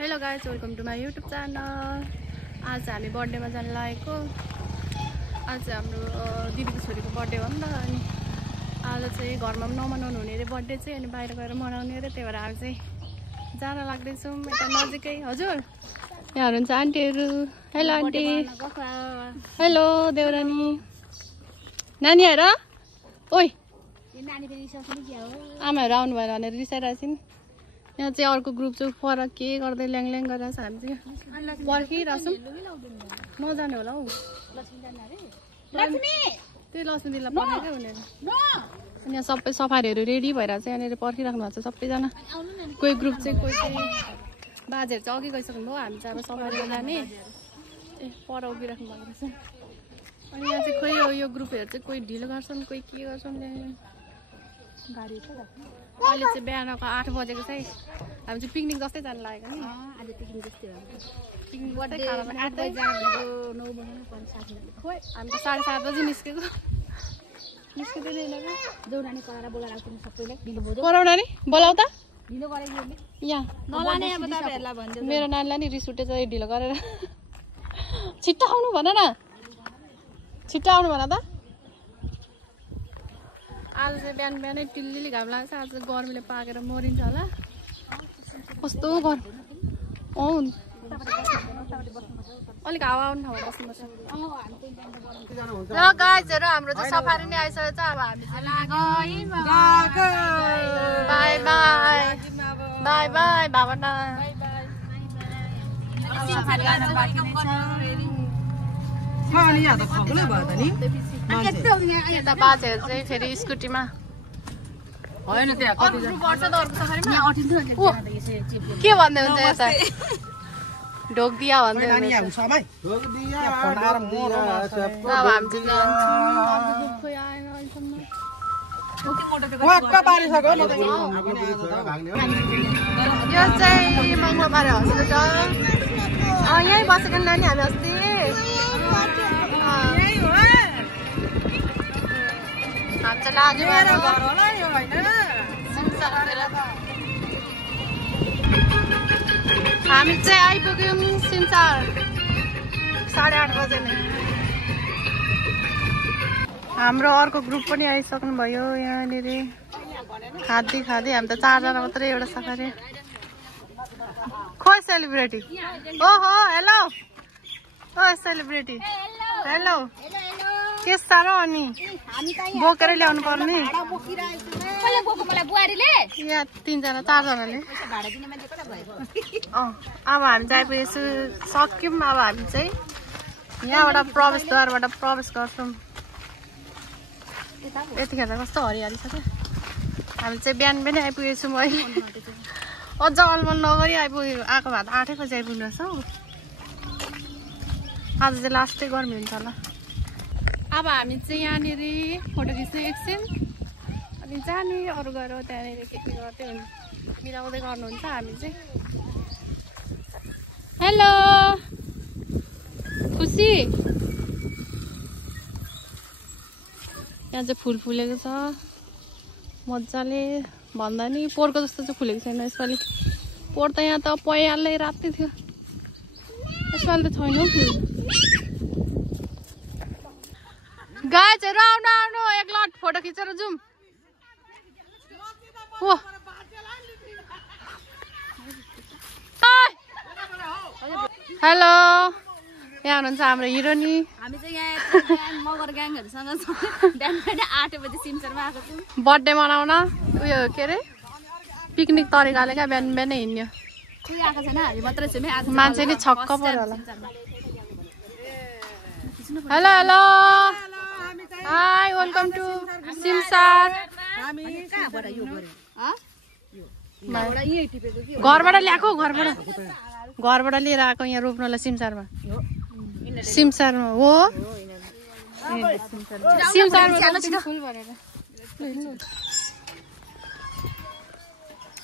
Hello guys, welcome to my YouTube channel. आज हामी बर्थडेमा जान लागेको। आज हाम्रो दिदीको छोरीको बर्थडे हो नि त। अनि आज चाहिँ घरमा पनि नमनाउनु हुने अरे बर्थडे चाहिँ, अनि बाहिर गएर मनाउने अरे। त्यही भएर हामी चाहिँ जान लाग्दैछौँ यता नजिकै। हजुर, यहाँ हुनुहुन्छ आन्टीहरू। Hello aunty. हेलो देउरानी। नानी हेर, ओइ आमाहरू आउनु भएन भनेर रिसाइरहेको छिन्। यहाँ चाहिँ अर्को ग्रुप चाहिँ फरक के गर्दै ल्याङ गरेर छ। हामी चाहिँ पर्खिरहेछौँ। नजाने होला हौ। त्यही लक्ष्मी दिदीलाई पर्खेकै हुने। अनि यहाँ सबै सफारीहरू रेडी भएर चाहिँ यहाँनिर पर्खिराख्नु भएको छ सबैजना। कोही ग्रुप चाहिँ कोही बाजेहरू चाहिँ अघि गइसक्नु भयो। हामी चाहिँ अब सफारीमा जाने। पर उभिराख्नु भएको रहेछ। अनि यहाँ चाहिँ खोइ यो ग्रुपहरू चाहिँ कोही ढिलो गर्छन्, कोही के गर्छन्। गाडी छ अहिले चाहिँ बिहानको 8 बजेको चाहिँ हामी चाहिँ पिकनिक जस्तै जानु लागेको नि। आज पिकनिक जस्तै हो। पिकनिक गर्दै खाना पनि 8 बजे जानु भनेको 9 बजे खोइ हामी त 7:30 बजे निस्केको। निस्किँदैन होइन देउरानी पढाएर बोलाएर आउँछ सबैलाई। ढिलो भयो पढाउन नि बोलाउ त ढिलो गरेको यहाँ नलाने। अब तपाईहरुलाई भन्दियो मेरो नानीलाई नि रिस उठेछ ढिलो गरेर। छिट्टो आउनु भन न, छिट्टो आउनु भन त। आज चाहिँ बिहानै टिल्ली घाम लाग्छ। आज गर्मीले पाकेर मरिन्छ होला। कस्तो गरम। अलिक हावा आउनु ठाउँमा बस्नुपर्छ। ल गाइजहरू, हाम्रो चाहिँ सफारी नै आइसकेको छ। अब हामी चाहिँ बाई बाई बाई बाई भावना। यता बाजेहरू चाहिँ फेरि स्कुटीमा होइन के भन्दै हुन्छ यता ढोकदिया भन्दै हुन्छ। अब हामी यो चाहिँ मङ्गलबारे हस्पिटल यहीँ बसेको नानी। हामी अस्ति हामी चाहिँ आइपुग्यौँ सिमसार 8:30 बजे नै। हाम्रो अर्को ग्रुप पनि आइसक्नु भयो यहाँनिर। खाँदै हामी त 4 जना मात्रै एउटा सफारी। खोइ सेलिब्रेटी। ओहो हेलो ओ सेलिब्रेटी हेलो। के साह्रो अनि बोकेर ल्याउनु पर्ने। यहाँ 3 जना 4 जनाले। अब हामी चाहिँ सक्यौँ। अब हामी चाहिँ यहाँबाट प्रवेशद्वारबाट प्रवेश गर्छौँ। यतिखेर कस्तो हरियाली छ क्या। हामी चाहिँ बिहान आइपुगेछौँ अहिले। अझ अलमल नगरी आएको भए त 8 बजी आइपुग्नु रहेछ हौ। आज चाहिँ लास्टै गर्मी हुन्छ होला। अब हामी चाहिँ यहाँनिर फोटो खिच्ने एकछिन अनि जाने। अरू गएर त्यहाँनिर के गर्दै हुन्छ मिलाउँदै गर्नुहुन्छ। हामी चाहिँ हेलो खुसी। यहाँ चाहिँ फुल फुलेको छ मजाले। भन्दा नि पोहोरको जस्तो चाहिँ फुलेको छैन यसपालि। पोहोर त यहाँ त पहिहाल्दै रातै थियो। यसपालि त छैन हौ फुल। गाइजहरू आउनु एक लट फोटो खिचेर जाउँ। हेलो, यहाँ हुनुहुन्छ हाम्रो हिरोनी। हामी चाहिँ यहाँ मगर ग्याङहरुसँग 8 बजे सिमसारमा आएको छौँ बर्थडे मनाउन। उयो के अरे पिकनिक तरिकाले क्या बिहानै हिँड्यो। कोही आएको छैन, हामी मात्रै छौँ। मान्छे नि छक्क पर्यो होला। Hello hello hi welcome to सिमसार। घरबाट ल्याएको घरबाट लिएर आएको यहाँ रोप्नलाई सिमसारमा हो।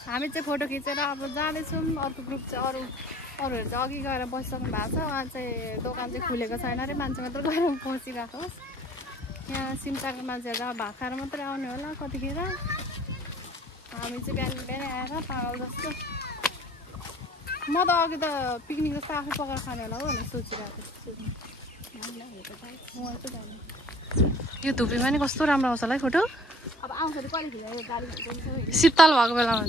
हामी चाहिँ फोटो खिचेर अब जाँदैछौँ। अर्को ग्रुप चाहिँ अरूहरू चाहिँ अघि गएर बसिसक्नु भएको छ। उहाँ चाहिँ दोकान चाहिँ खुलेको छैन अरे। मान्छे मात्र गएर पसिरहेको होस्। यहाँ सिमसारको मान्छेहरू अब भात खाएर मात्रै आउने होला कतिखेर। हामी चाहिँ बिहान आएर पागल जस्तो म त अघि त पिकनिक जस्तो आफै पकाएर खाने होला हो भनेर सोचिरहेको थिएँ। यो धुपीमा नि कस्तो राम्रो आउँछ होला है फोटो। अब आउँछ गाडी शीतल भएको बेलामा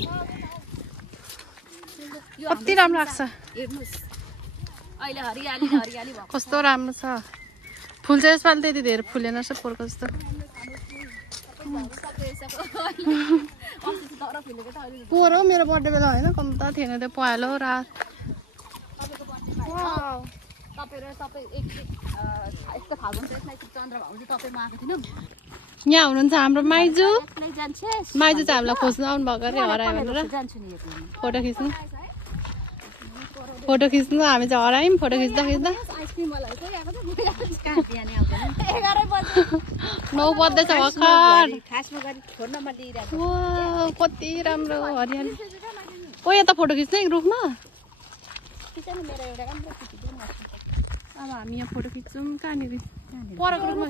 कति राम्रो लाग्छ। हेर्नुस् अहिले हरियाली हरियाली भएको कस्तो राम्रो छ। फुल चाहिँ यसपालि त्यति धेरै फुलेन रहेछ पोहोरको जस्तो। पोहोर हो मेरो बर्थडे बेला होइन कम्ता थिएन त्यो पहेँलो रात। यहाँ हुनुहुन्छ हाम्रो माइजू। माइजू चाहिँ हामीलाई खोज्नु आउनु भएको अरे हरायो भनेर फोटो खिच्नु हामी चाहिँ हरायौँ। फोटो खिच्दा 9 बज्दैछ भर्खर। कति राम्रो हरियाली। ओ यता फोटो खिच्ने रुखमा। अब हामी यहाँ फोटो खिच्छौँ कहाँनिर परको रुखमा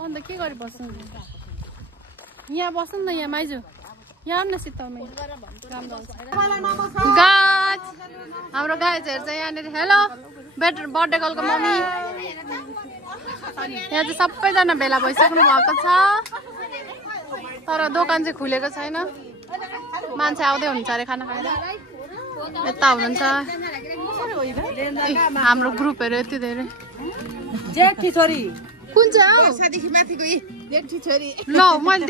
अन्त के गरी बस्नु यहाँ बस्नु न। यहाँ माइजू यहाँ न शीतलमा गाज हाम्रो गाइजहरू चाहिँ यहाँनिर। हेलो बर्थडे गर्लको मम्मी। यहाँ चाहिँ सबैजना भेला भइसक्नु भएको छ तर दोकान चाहिँ खुलेको छैन। मान्छे आउँदै हुन्छ अरे खाना खाएर। यता हुनुहुन्छ हाम्रो ग्रुपहरू यति धेरै। कुन चाहिँ ल मैले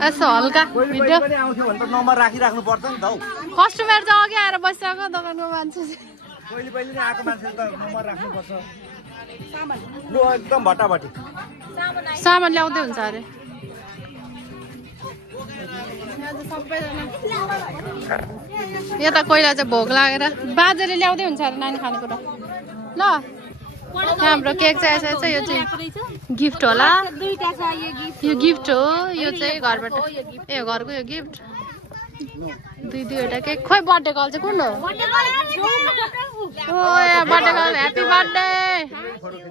यसो हल्का भिडियो कस्टमर चाहिँ अघि आएर बसिरहेको दोकानको मान्छे एकदम भटाभटी सामान ल्याउँदै हुन्छ अरे। यता कोइला चाहिँ भोग लागेर बाजेले ल्याउँदै हुन्छ अरे नानी खानेकुरा। ल हाम्रो केक चाहिँ यसो यो चाहिँ गिफ्ट होला। यो गिफ्ट हो। यो चाहिँ घरबाट ए घरको यो गिफ्ट। दुईवटा केक। खोइ बर्थडे कल चाहिँ कुन हो? ओ बर्थडे कल ह्याप्पी बर्थडे।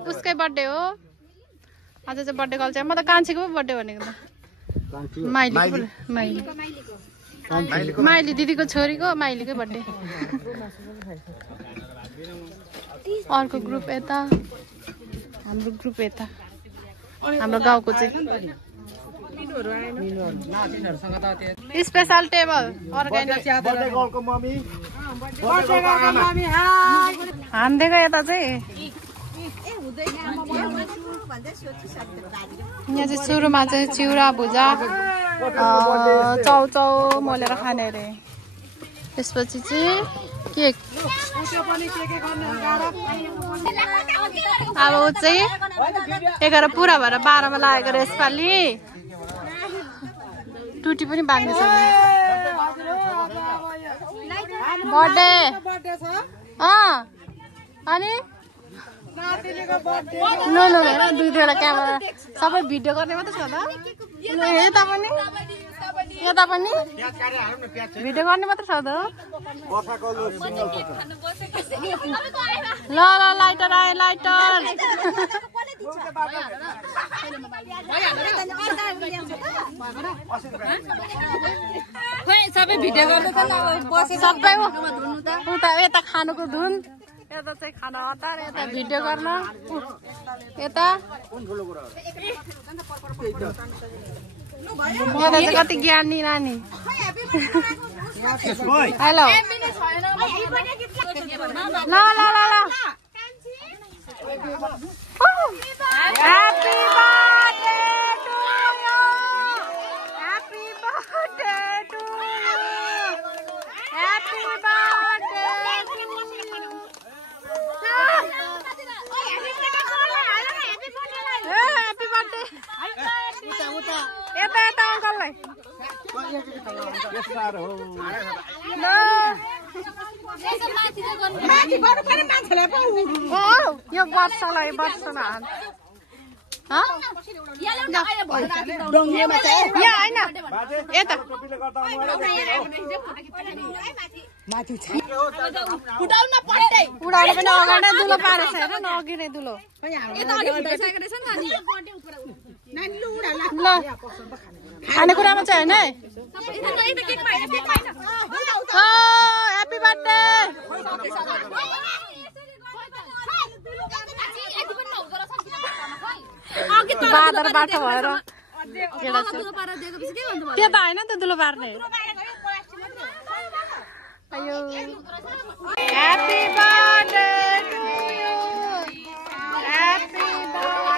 उसकै बर्थडे हो आज चाहिँ। बर्थडे कल चाहिँ म त कान्छीको पो बर्थडे भनेको त। माइली दिदीको छोरीको माइलीकै बर्थडे। अर्को ग्रुप यता हाम्रो ग्रुप यता हाम्रो गाउँको चाहिँ स्पेशल टेबल अर्ग्यानिक हानिदिएको यता चाहिँ। यहाँ चाहिँ सुरुमा चाहिँ चिउरा भुजा चाउचाउ मोलेर खाने अरे। त्यसपछि चाहिँ केक। अब ऊ चाहिँ 11 पुरा भएर 12मा लागेको अरे यसपालि। टुटी पनि बाँध्ने छ बर्थडे। अनि हेर दुईवटा क्यामेरा सबै भिडियो गर्ने मात्रै छ त। यता पनि भिडियो गर्ने मात्रै छ त। ल लाइटर आयो लाइटर। सबै भिडियो गर्दै सबै उता यता खानुको धुन यता चाहिँ खाना हतार यता भिडियो गर्न यता चाहिँ कति ज्ञानी नानी। हेलो ल ल ल ल happy birthday to you. Happy birthday to you. Happy birthday happy birthday. यता यता अङ्कललाई यो वर्षलाई वर्ष उडाउनु पनि अगाडि दुलो पारेछ हेर न अघि नै दुलो ल खानेकुरामा चाहिँ होइन है ह्याप्पी बर्थडे बादर बाटो भएर त्यो त होइन त दुलो पार्ने अयो happy birthday to you happy birthday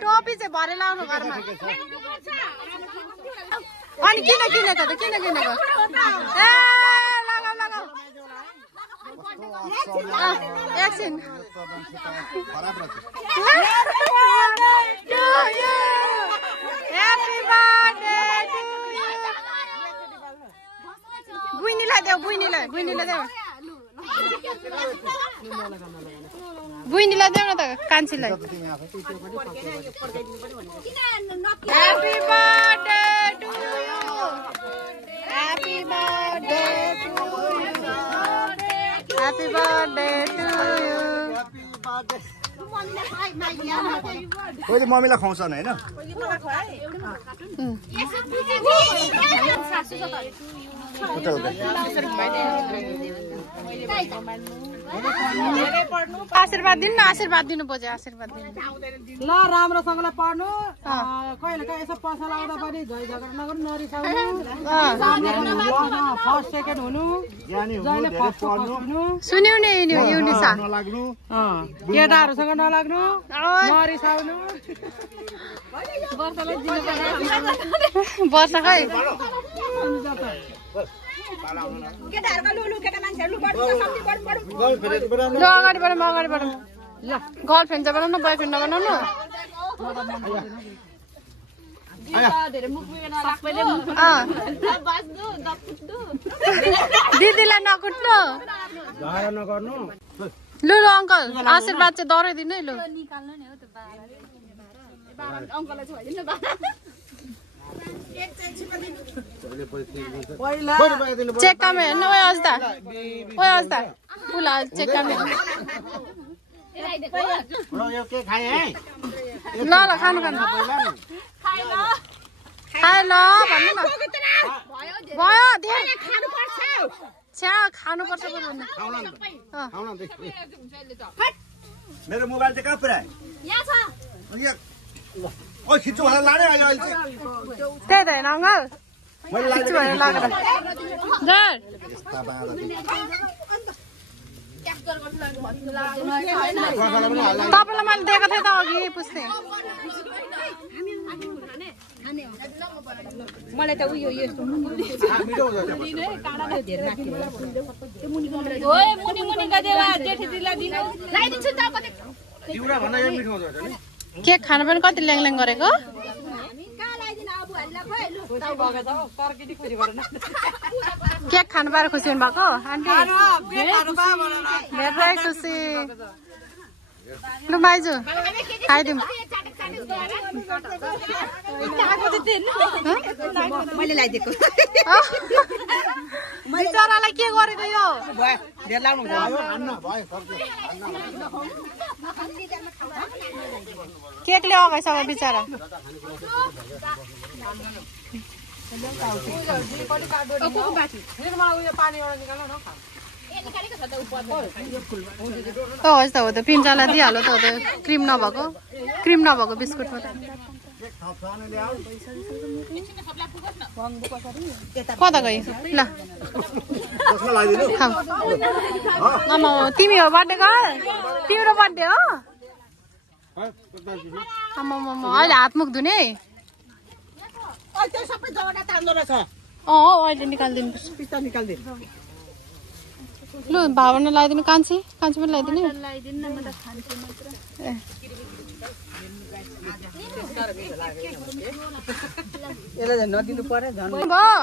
टोपी चाहिँ भरे लाउनु घरमा अनि किन किनेको त किन किनेको ए लगाऊ लगाऊ एकछिन बुइनीलाई देऊ बुइनीलाई बुइनीलाई देऊ बुइनीलाई देऊ न त कान्छीलाई happy birthday to you happy birthday to you happy birthday to you कोही मम्मीलाई खुवाउँछ नि होइन आशीर्वाद दिनु न आशीर्वाद दिनु पर्छ आशीर्वाद दिनु ल राम्रोसँगले पढ्नु कहिले काहीँ यसो पसा लाउँदा पनि झै झगडा नगर्नु नरिसाउनु फर्स्ट सेकेन्ड हुनु जहिले फर्स्ट पढ्नु सुन्यौ नि युनिसा केटाहरूसँग नलाग्नु नरिसाउनु वर्ष खै ल अगाडि बढौँ अगाडि बढौँ गर्लफ्रेन्ड चाहिँ बनाउनु बोयफ्रेन्ड नबनाउनु दिदीलाई नकुट्नु लु ल अङ्कल आशीर्वाद चाहिँ दरै दिनु है लु चेक काम हेर्नु ओए अजदा फुला चेक काम हेर्नु ल ल खानु खानु खाए ल भन्नु न भयो धेरै छ्या खानुपर्छ मेरो मोबाइल चाहिँ कहाँ पुऱ्याए खिच्छु भनेर लाने अहिले त्यही त होइन अङ्कल खिच्छु भनेर लागेर तपाईँलाई मैले दिएको थिएँ त अघि पुस्ने मलाई त उयो यस्तो केक खानु पनि कति ल्याङ गरेको केक खानु पाएर खुसी हुनुभएको आन्टी धेरै खुसी लु माइजू खाइदिउँ मैले लगाइदिएको बिचरालाई के गरेको यो केकले अगाइसक्यो बिचरा होस् त हो त पिन्चालाई दिइहाल्यो त हो त क्रिम नभएको बिस्कुट कता गयो ल आमा तिमी हो बर्थडे गर्ल तिम्रो बर्थडे हो आमा अहिले हात मुख धुने अहिले निकालिदिनु लु भावना लगाइदिनु कान्छी पनि लगाइदिनु यसले झन् नदिनु पर्यो झन् भयो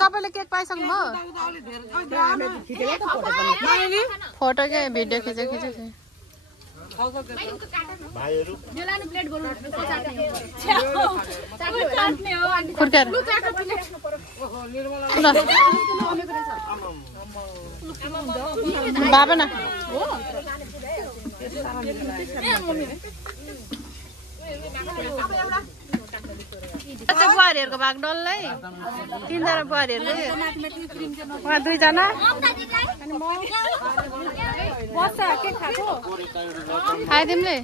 सबैले केक पाइसक्नु भयो फोटो के भिडियो खिचे भाइहरू खुर्केर बाबा न बुहारीहरूको भाग डल्लै 3 जना बुहारीहरूले उहाँ 2 जना अनि म बस्छ केक खाएको खाइदिमले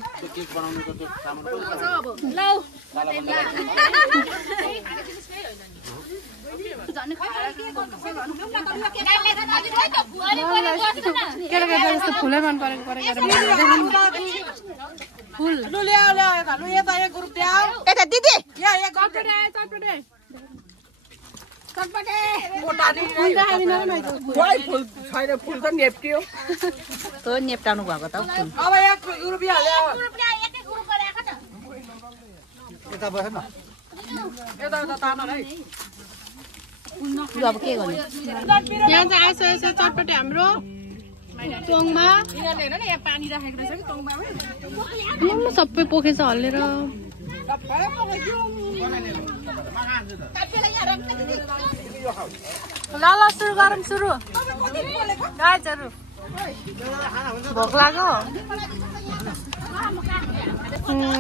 केटाकेटा जस्तो फुलै मन परेको फुल लु ल्याऊ ल्याऊ लु यता एक ग्रुप ल्याऊ यता दिदी या एक ग्रुप खोइ फुल छैन फुल त नेप्टियो तो नेप्टाउनु भएको त अब एक ग्रुप ल्याऊ यता बस न यता तान है अब के गर्ने यहाँ चाहिँ आइसकेको छ चटपटे हाम्रो टोङमा यिनीहरूले हेर न यहाँ पानी राखेको रहेछ कि टोङमामै सबै पोखेछ हल्लेर ल सुरु गरौँ सुरु गाइजहरू भोक लाग्यो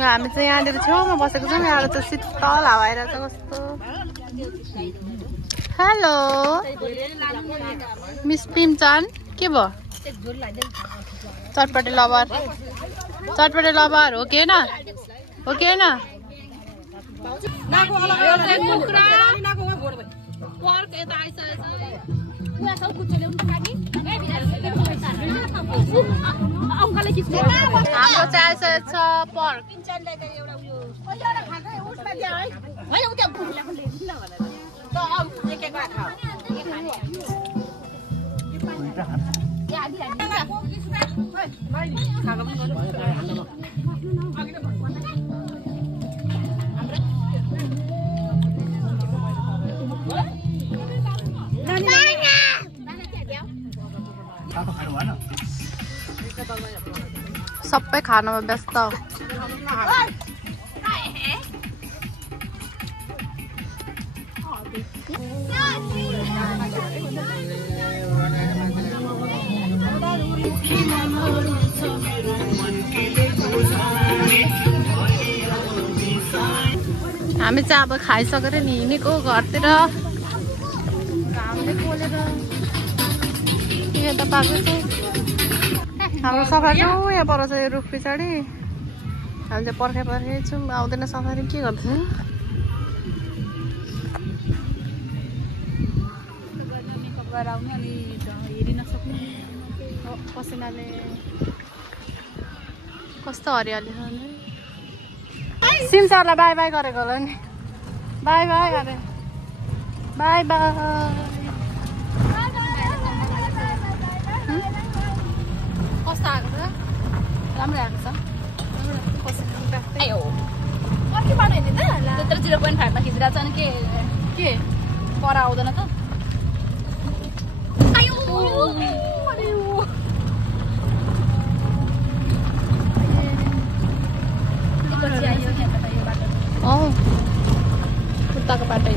हामी चाहिँ यहाँनिर छेउमा बसेको छौँ यहाँ त शीतल हावा आइरहेछ कस्तो हेलो मिस पिमचान के भयो चटपटे लबर हो कि होइन हो कि होइन हाम्रो चाहिँ आइसकेको छ पर्क सबै खानामा व्यस्त हामी चाहिँ अब खाइसकेर नि हिँडेको घरतिर घामले पोलेर यता पाएको छ हाम्रो सफारी यहाँ पर छ यो रुख पछाडि हामी चाहिँ पर्खाइ छौँ आउँदैन सफारी के गर्छ पसिनाले कस्तो हरियाली छ नि सिमसारलाई बाई बाई गरेको होला नि बाई बाई गरे बाई बाई कस्तो आएको छ राम्रो आएको छ त्यत्रो 0.5 मा खिचिरहेको छ अनि के पर आउँदैन त खुट्टाको बाटो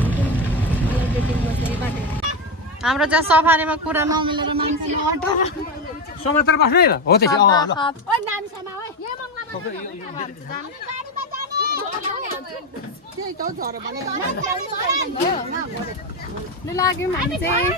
हाम्रो जहाँ सफारीमा कुरा नमिलेर मान्छेले अटो समातेर बस्नु हो त्यसै लाग्यौँ हामी चाहिँ